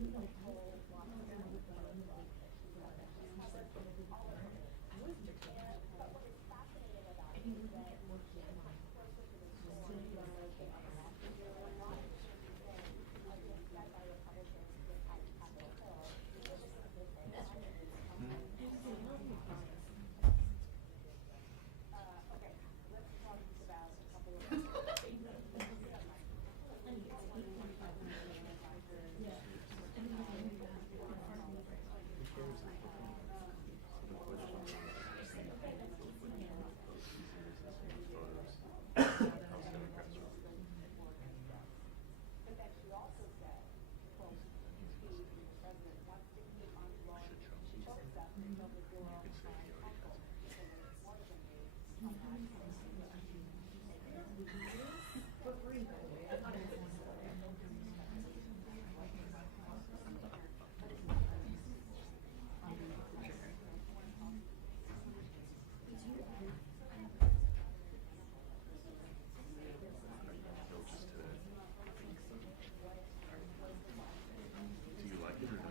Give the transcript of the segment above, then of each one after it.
Do you like it or no?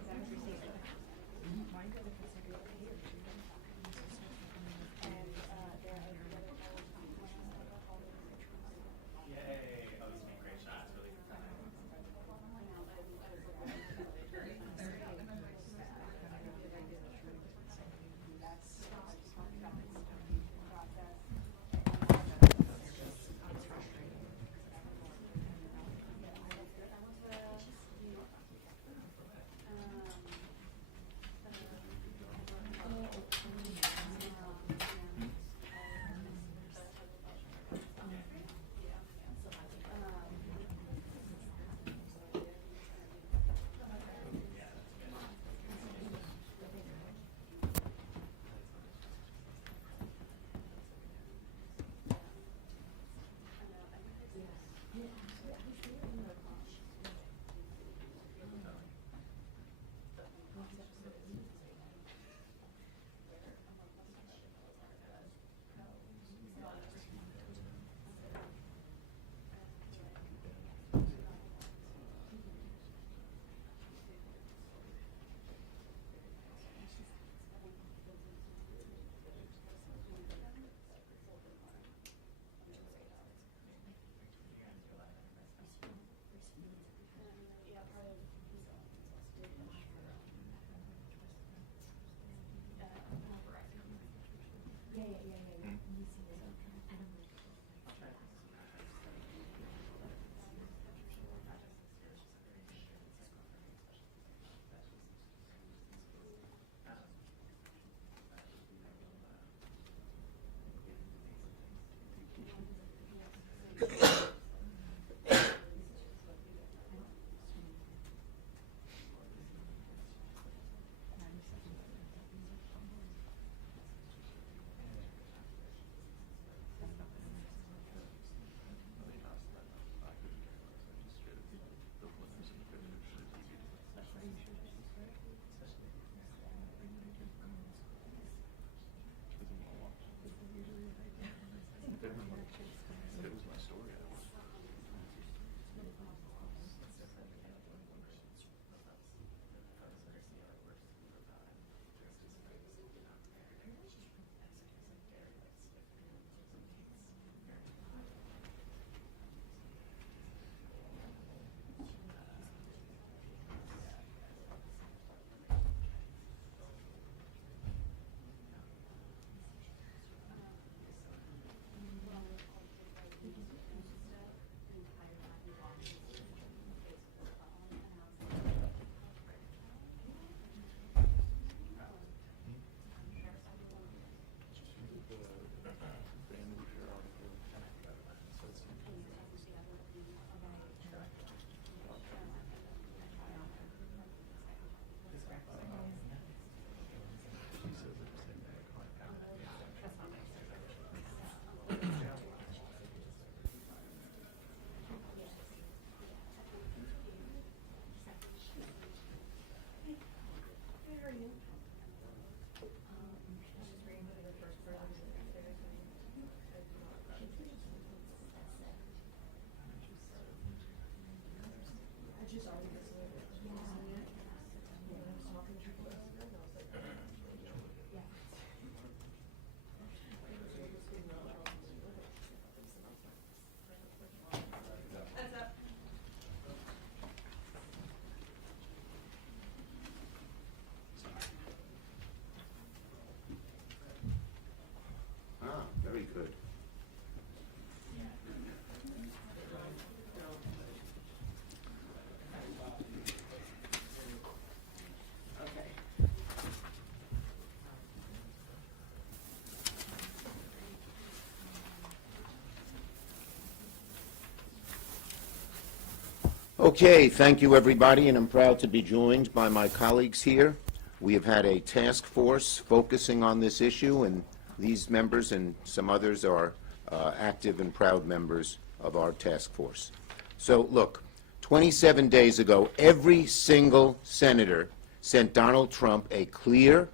Okay, thank you everybody, and I'm proud to be joined by my colleagues here. We have had a task force focusing on this issue, and these members and some others are active and proud members of our task force. So look, 27 days ago, every single senator sent Donald Trump a clear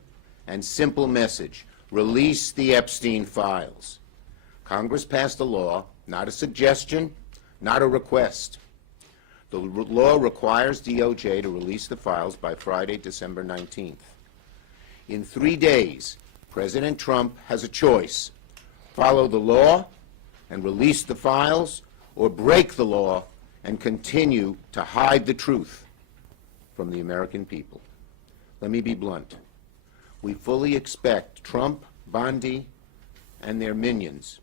and simple message: release the Epstein files. Congress passed a law, not a suggestion, not a request. The law requires DOJ to release the files by Friday, December 19th. In 3 days, President Trump has a choice: follow the law and release the files, or break the law and continue to hide the truth from the American people. Let me be blunt. We fully expect Trump, Bondi, and their minions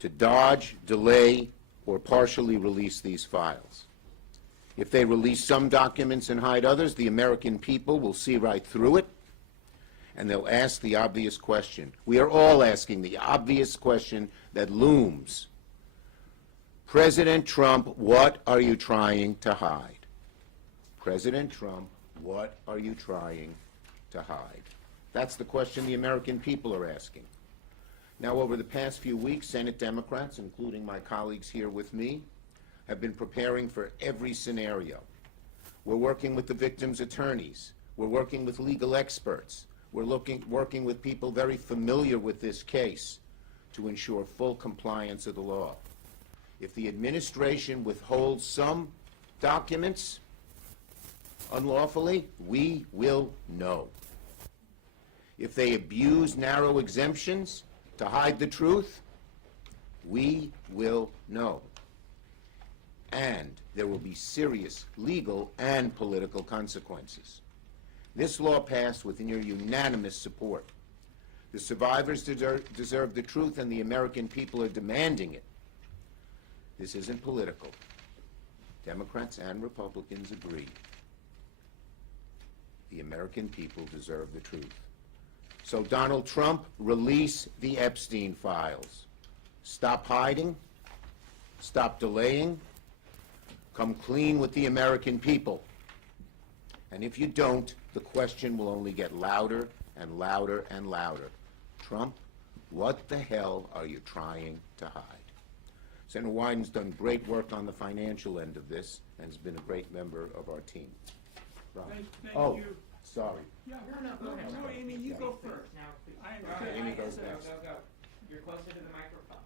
to dodge, delay, or partially release these files. If they release some documents and hide others, the American people will see right through it, and they'll ask the obvious question. We are all asking the obvious question that looms. President Trump, what are you trying to hide? President Trump, what are you trying to hide? That's the question the American people are asking. Now, over the past few weeks, Senate Democrats, including my colleagues here with me, have been preparing for every scenario. We're working with the victims' attorneys. We're working with legal experts. We're working with people very familiar with this case to ensure full compliance of the law. If the administration withholds some documents unlawfully, we will know. If they abuse narrow exemptions to hide the truth, we will know. And there will be serious legal and political consequences. This law passed with near unanimous support. The survivors deserve the truth, and the American people are demanding it. This isn't political. Democrats and Republicans agree. The American people deserve the truth. So, Donald Trump, release the Epstein files. Stop hiding. Stop delaying. Come clean with the American people. And if you don't, the question will only get louder and louder and louder. Trump, what the hell are you trying to hide? Senator Wyden's done great work on the financial end of this and has been a great member of our team. Ron. Thank you. Sorry. Yeah, go ahead. No, Amy, you go first. Amy goes next. Go. You're closer to the microphone.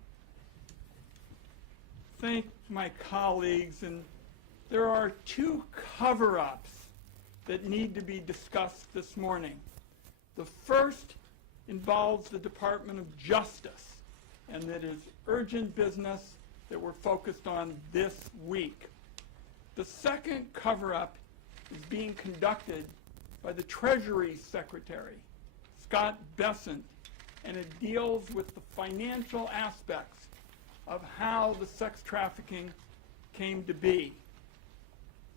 Thank my colleagues, and there are two cover-ups that need to be discussed this morning. The first involves the Department of Justice, and it is urgent business that we're focused on this week. The second cover-up is being conducted by the Treasury Secretary, Scott Bessent, and it deals with the financial aspects of how the sex trafficking came to be.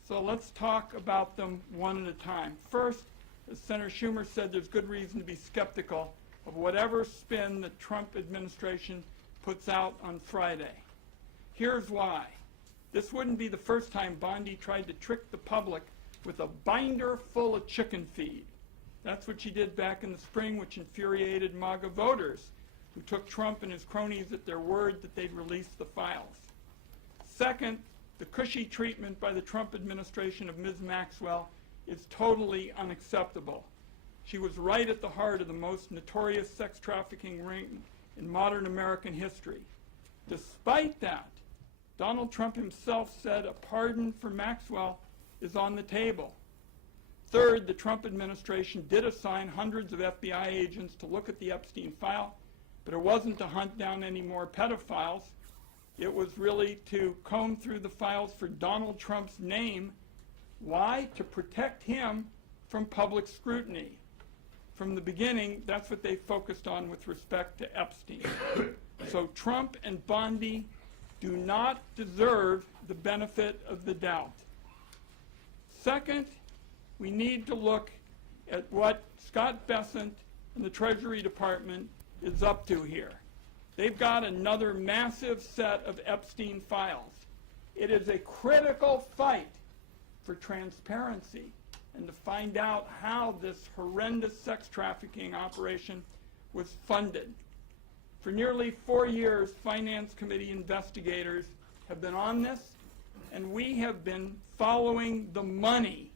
So let's talk about them one at a time. First, as Senator Schumer said, there's good reason to be skeptical of whatever spin the Trump administration puts out on Friday. Here's why. This wouldn't be the first time Bondi tried to trick the public with a binder full of chicken feed. That's what she did back in the spring, which infuriated MAGA voters, who took Trump and his cronies at their word that they'd release the files. Second, the cushy treatment by the Trump administration of Ms. Maxwell is totally unacceptable. She was right at the heart of the most notorious sex trafficking ring in modern American history. Despite that, Donald Trump himself said a pardon for Maxwell is on the table. Third, the Trump administration did assign hundreds of FBI agents to look at the Epstein file, but it wasn't to hunt down any more pedophiles. It was really to comb through the files for Donald Trump's name. Why? To protect him from public scrutiny. From the beginning, that's what they focused on with respect to Epstein. So Trump and Bondi do not deserve the benefit of the doubt. Second, we need to look at what Scott Bessent and the Treasury Department is up to here. They've got another massive set of Epstein files. It is a critical fight for transparency and to find out how this horrendous sex trafficking operation was funded. For nearly 4 years, Finance Committee investigators have been on this, and we have been following the money.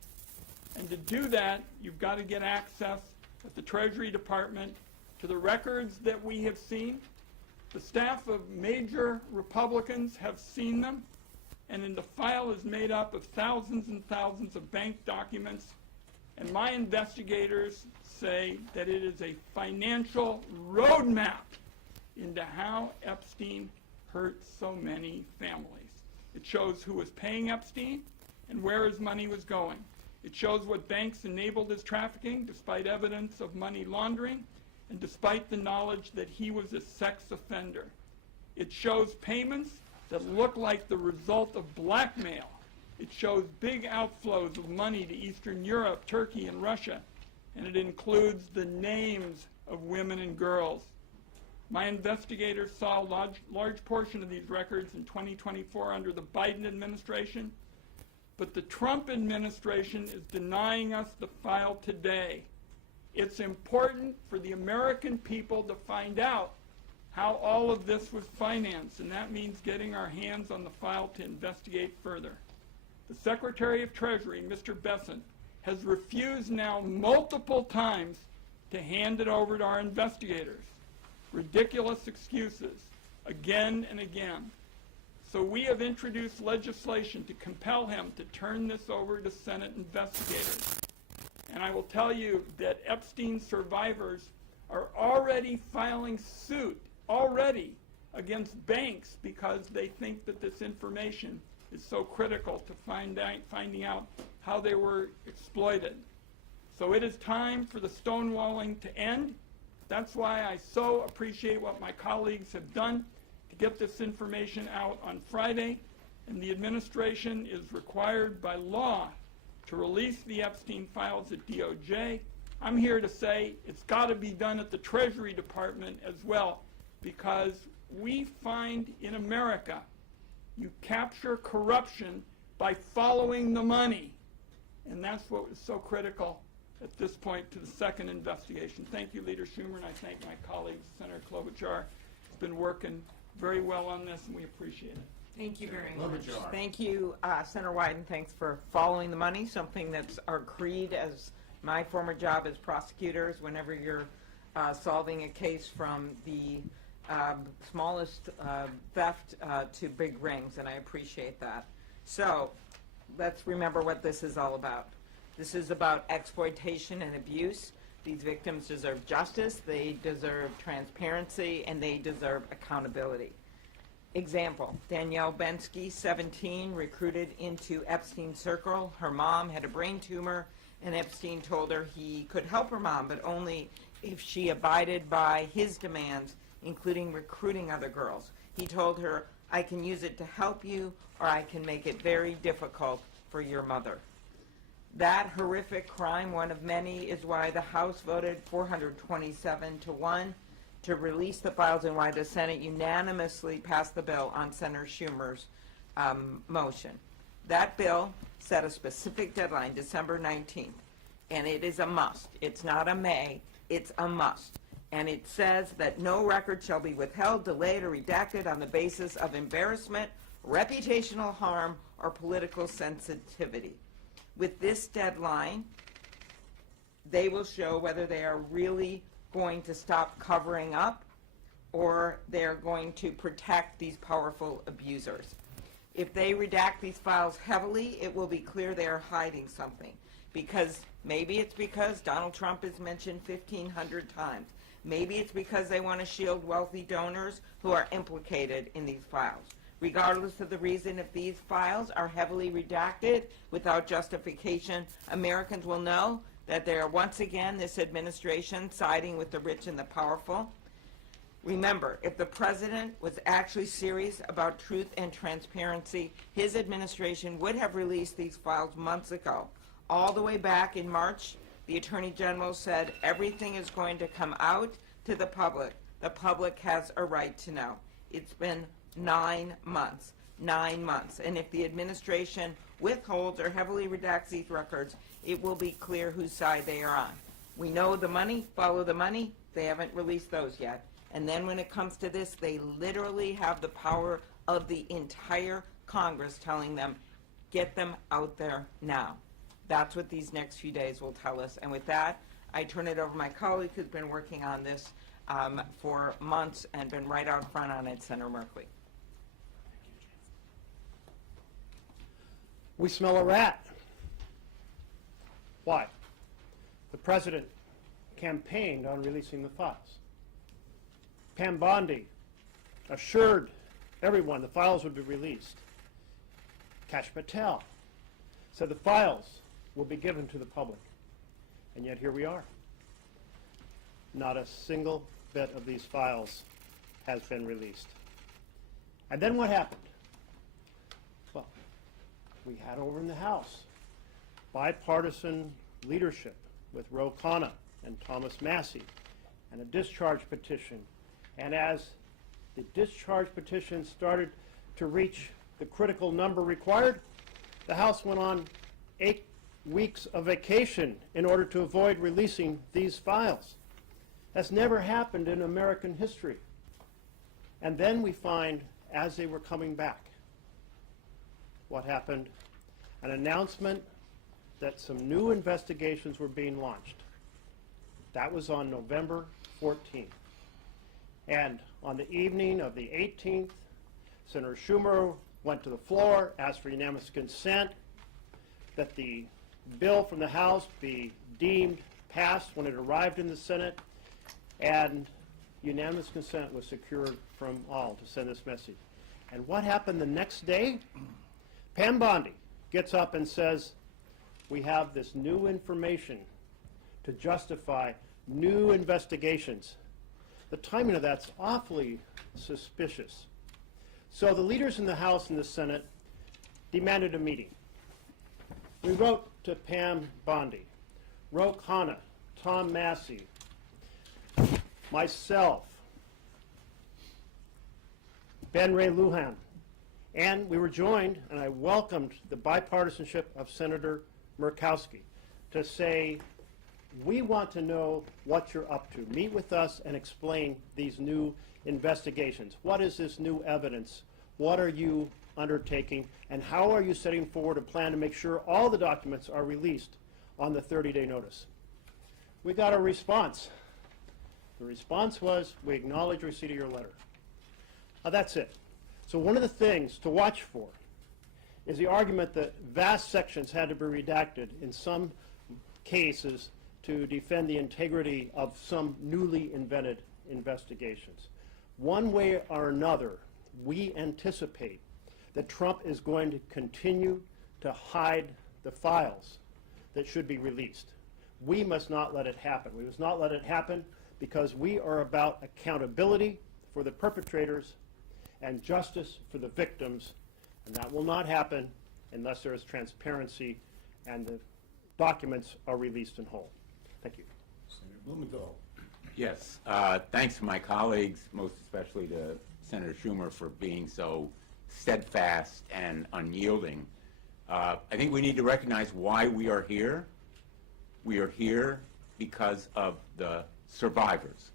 And to do that, you've got to get access at the Treasury Department to the records that we have seen. The staff of major Republicans have seen them, and the file is made up of thousands and thousands of bank documents. And my investigators say that it is a financial roadmap into how Epstein hurt so many families. It shows who was paying Epstein and where his money was going. It shows what banks enabled his trafficking despite evidence of money laundering and despite the knowledge that he was a sex offender. It shows payments that look like the result of blackmail. It shows big outflows of money to Eastern Europe, Turkey, and Russia, and it includes the names of women and girls. My investigators saw a large portion of these records in 2024 under the Biden administration, but the Trump administration is denying us the file today. It's important for the American people to find out how all of this was financed, and that means getting our hands on the file to investigate further. The Secretary of Treasury, Mr. Bessent, has refused now multiple times to hand it over to our investigators. Ridiculous excuses, again and again. So we have introduced legislation to compel him to turn this over to Senate investigators. And I will tell you that Epstein survivors are already filing suit, against banks because they think that this information is so critical to finding out how they were exploited. So it is time for the stonewalling to end. That's why I so appreciate what my colleagues have done to get this information out on Friday, and the administration is required by law to release the Epstein files at DOJ. I'm here to say it's got to be done at the Treasury Department as well, because we find in America you capture corruption by following the money, and that's what was so critical at this point to the second investigation. Thank you, Leader Schumer, and I thank my colleague, Senator Klobuchar. He's been working very well on this, and we appreciate it. Thank you very much. Thank you, Senator Wyden. Thanks for following the money, something that's our creed as my former job as prosecutors. Whenever you're solving a case from the smallest theft to big rings, and I appreciate that. So let's remember what this is all about. This is about exploitation and abuse. These victims deserve justice, they deserve transparency, and they deserve accountability. Example, Danielle Bensky, 17, recruited into Epstein's circle. Her mom had a brain tumor, and Epstein told her he could help her mom, but only if she abided by his demands, including recruiting other girls. He told her, I can use it to help you, or I can make it very difficult for your mother. That horrific crime, one of many, is why the House voted 427-1 to release the files and why the Senate unanimously passed the bill on Senator Schumer's motion. That bill set a specific deadline, December 19th, and it is a must. It's not a may, it's a must. And it says that no record shall be withheld, delayed, or redacted on the basis of embarrassment, reputational harm, or political sensitivity. With this deadline, they will show whether they are really going to stop covering up or they're going to protect these powerful abusers. If they redact these files heavily, it will be clear they are hiding something. Because maybe it's because Donald Trump is mentioned 1,500 times. Maybe it's because they want to shield wealthy donors who are implicated in these files. Regardless of the reason, if these files are heavily redacted without justification, Americans will know that they are once again, this administration, siding with the rich and the powerful. Remember, if the president was actually serious about truth and transparency, his administration would have released these files months ago. All the way back in March, the Attorney General said everything is going to come out to the public. The public has a right to know. It's been 9 months. 9 months. And if the administration withholds or heavily redacts these records, it will be clear whose side they are on. We know the money, follow the money. They haven't released those yet. And then when it comes to this, they literally have the power of the entire Congress telling them, get them out there now. That's what these next few days will tell us. And with that, I turn it over to my colleague who's been working on this for months and been right out front on it, Senator Merkley. We smell a rat. Why? The president campaigned on releasing the files. Pam Bondi assured everyone the files would be released. Kash Patel said the files will be given to the public. And yet here we are. Not a single bit of these files has been released. And then what happened? Well, we had over in the House bipartisan leadership with Ro Khanna and Thomas Massie and a discharge petition. And as the discharge petition started to reach the critical number required, the House went on 8 weeks of vacation in order to avoid releasing these files. That's never happened in American history. And then we find, as they were coming back, what happened? An announcement that some new investigations were being launched. That was on November 14th. And on the evening of the 18th, Senator Schumer went to the floor, asked for unanimous consent that the bill from the House be deemed passed when it arrived in the Senate, and unanimous consent was secured from all to send this message. And what happened the next day? Pam Bondi gets up and says, we have this new information to justify new investigations. The timing of that's awfully suspicious. So the leaders in the House and the Senate demanded a meeting. We wrote to Pam Bondi, Ro Khanna, Tom Massie, myself, Ben Ray Lujan, and we were joined, and I welcomed the bipartisanship of Senator Murkowski to say, we want to know what you're up to. Meet with us and explain these new investigations. What is this new evidence? What are you undertaking? And how are you setting forward a plan to make sure all the documents are released on the 30-day notice? We got a response. The response was, we acknowledge receipt of your letter. Now that's it. So one of the things to watch for is the argument that vast sections had to be redacted in some cases to defend the integrity of some newly invented investigations. One way or another, we anticipate that Trump is going to continue to hide the files that should be released. We must not let it happen. We must not let it happen because we are about accountability for the perpetrators and justice for the victims, and that will not happen unless there is transparency and the documents are released in whole. Thank you. Senator Blumenthal. Yes, thanks to my colleagues, most especially to Senator Schumer for being so steadfast and unyielding. I think we need to recognize why we are here. We are here because of the survivors.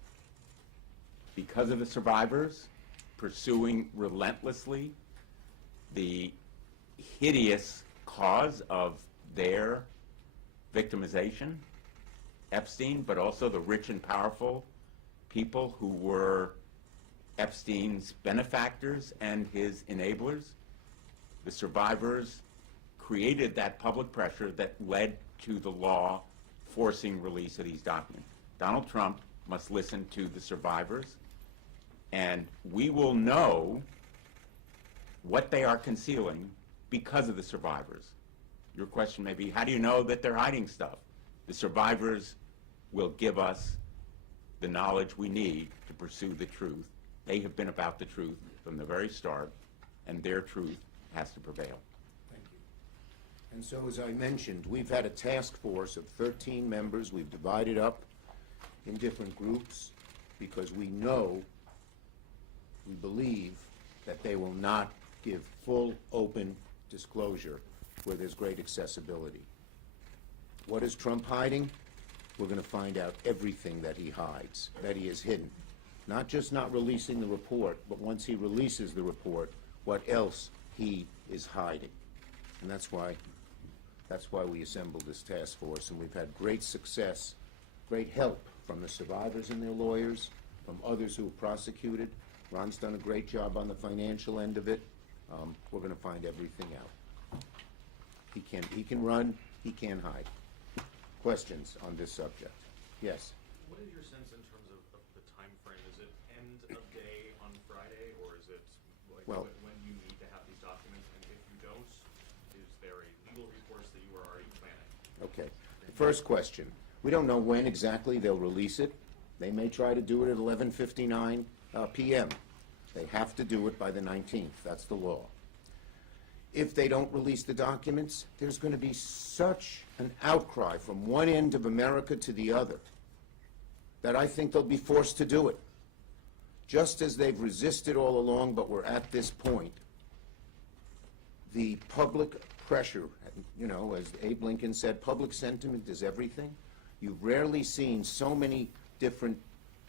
Because of the survivors pursuing relentlessly the hideous cause of their victimization, Epstein, but also the rich and powerful people who were Epstein's benefactors and his enablers. The survivors created that public pressure that led to the law forcing release of these documents. Donald Trump must listen to the survivors, and we will know what they are concealing because of the survivors. Your question may be, how do you know that they're hiding stuff? The survivors will give us the knowledge we need to pursue the truth. They have been about the truth from the very start, and their truth has to prevail. Thank you. And so, as I mentioned, we've had a task force of 13 members. We've divided up in different groups because we know, we believe that they will not give full, open disclosure where there's great accessibility. What is Trump hiding? We're going to find out everything that he hides, that he has hidden. Not just not releasing the report, but once he releases the report, what else he is hiding. And that's why we assembled this task force, and we've had great success, great help from the survivors and their lawyers, from others who have prosecuted. Ron's done a great job on the financial end of it. We're going to find everything out. He can run, he can hide. Questions on this subject? Yes? What is your sense in terms of the time frame? Is it end of day on Friday, or is it like Well- when you need to have these documents? And if you don't, is there a legal recourse that you are already planning? Okay. The first question, we don't know when exactly they'll release it. They may try to do it at 11:59 p.m. They have to do it by the 19th. That's the law. If they don't release the documents, there's going to be such an outcry from one end of America to the other that I think they'll be forced to do it. Just as they've resisted all along, but we're at this point. The public pressure, you know, as Abe Lincoln said, public sentiment is everything. You've rarely seen so many different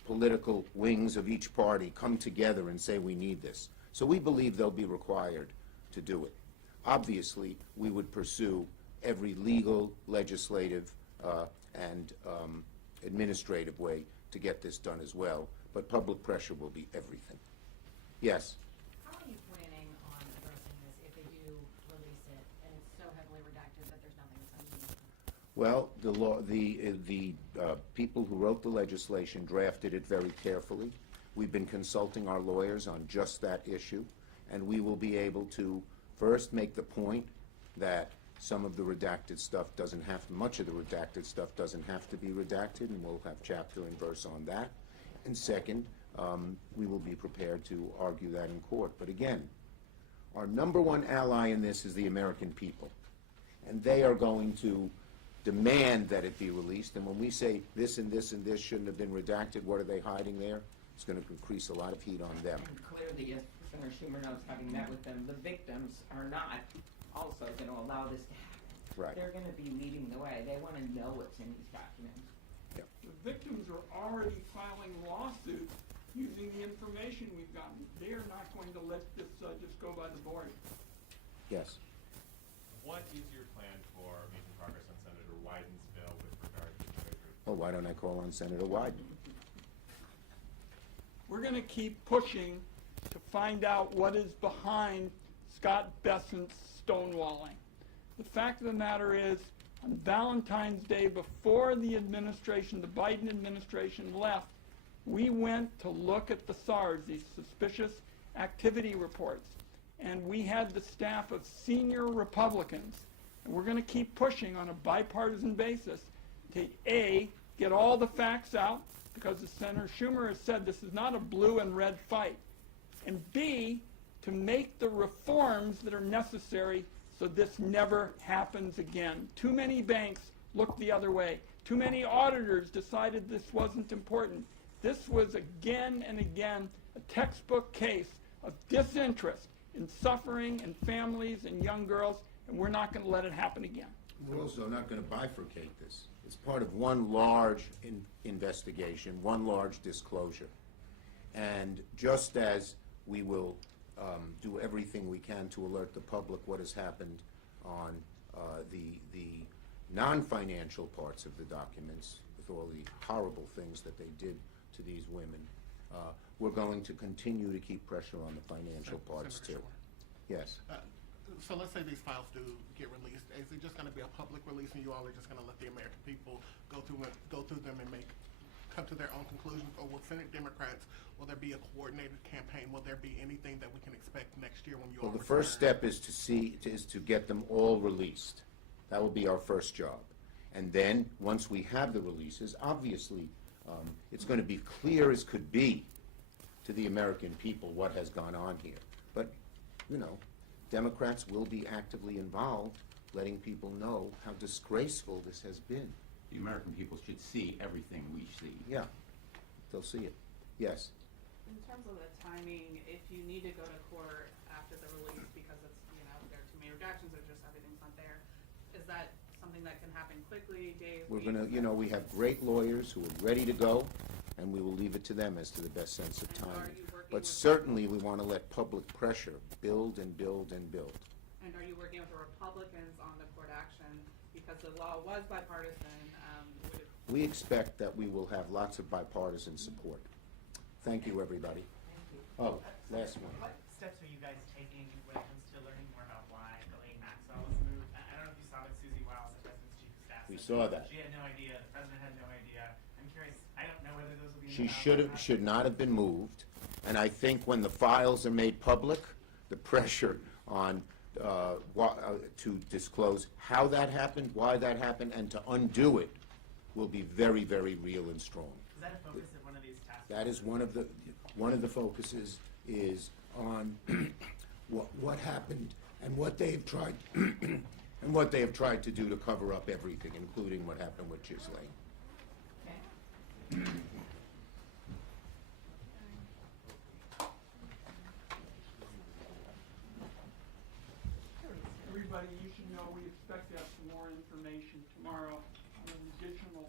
political wings of each party come together and say we need this. So we believe they'll be required to do it. Obviously, we would pursue every legal, legislative, and administrative way to get this done as well, but public pressure will be everything. Yes? How are you planning on addressing this if they do release it and it's so heavily redacted that there's nothing that's underneath? Well, the people who wrote the legislation drafted it very carefully. We've been consulting our lawyers on just that issue, and we will be able to first make the point that some of the redacted stuff doesn't have, much of the redacted stuff doesn't have to be redacted, and we'll have chapter and verse on that. And second, we will be prepared to argue that in court. But again, our number one ally in this is the American people, and they are going to demand that it be released. And when we say this and this and this shouldn't have been redacted, what are they hiding there? It's going to increase a lot of heat on them. And clearly, as Senator Schumer knows, having met with them, the victims are not also going to allow this to happen. Right. They're going to be leading the way. They want to know what's in these documents. The victims are already filing lawsuits using the information we've gotten. They are not going to let this just go by the board. Yes. What is your plan for making progress on Senator Wyden's bill with regard to the Treasury? Well, why don't I call on Senator Wyden? We're going to keep pushing to find out what is behind Scott Bessent's stonewalling. The fact of the matter is, on Valentine's Day, before the administration, the Biden administration left, we went to look at the SARS, these suspicious activity reports, and we had the staff of senior Republicans, and we're going to keep pushing on a bipartisan basis to A, get all the facts out, because as Senator Schumer has said, this is not a blue and red fight, and B, to make the reforms that are necessary so this never happens again. Too many banks looked the other way. Too many auditors decided this wasn't important. This was again and again a textbook case of disinterest in suffering and families and young girls, and we're not going to let it happen again. We're also not going to bifurcate this. It's part of one large investigation, one large disclosure. And just as we will do everything we can to alert the public what has happened on the non-financial parts of the documents, with all the horrible things that they did to these women, we're going to continue to keep pressure on the financial parts too. Senator Yes. So let's say these files do get released. Is it just going to be a public release, and you all are just going to let the American people go through them and come to their own conclusions? Or will Senate Democrats, will there be a coordinated campaign? Will there be anything that we can expect next year when you all Well, the first step is to get them all released. That will be our first job. And then, once we have the releases, obviously, it's going to be clear as could be to the American people what has gone on here. But, you know, Democrats will be actively involved, letting people know how disgraceful this has been. The American people should see everything we see. Yeah, they'll see it. Yes. In terms of the timing, if you need to go to court after rejected the release because it's, you know, there are too many redactions or just everything's not there. Is that something that can happen quickly, days, We're weeks? gonna, you know, we have great lawyers who are ready to go, and we will leave it to them as to the best sense of And are timing. you working But with- certainly, we want to let public pressure build and build and build. And are you working with the Republicans on the court action? Because the law was bipartisan, would it We expect that we will have lots of bipartisan support. Thank you, everybody. Oh, last one. What steps are you guys taking when it comes to learning more about why Elaine Maxwell was moved? I don't know if you saw, but Susie Wiles, the president's chief of staff, We said saw that. she had no idea, the president had no idea. I'm curious, I don't know whether those will be. in She the ballot or not. should not have been moved, and I think when the files are made public, the pressure on, to disclose how that happened, why that happened, and to undo it will be very, very real and strong. Is that a focus of one of these task That is one of the focuses is on what happened and what they've tried, and what they have tried to do to cover up everything, including what happened with Ghislaine. Everybody, you should know we expect to have some more information tomorrow on an additional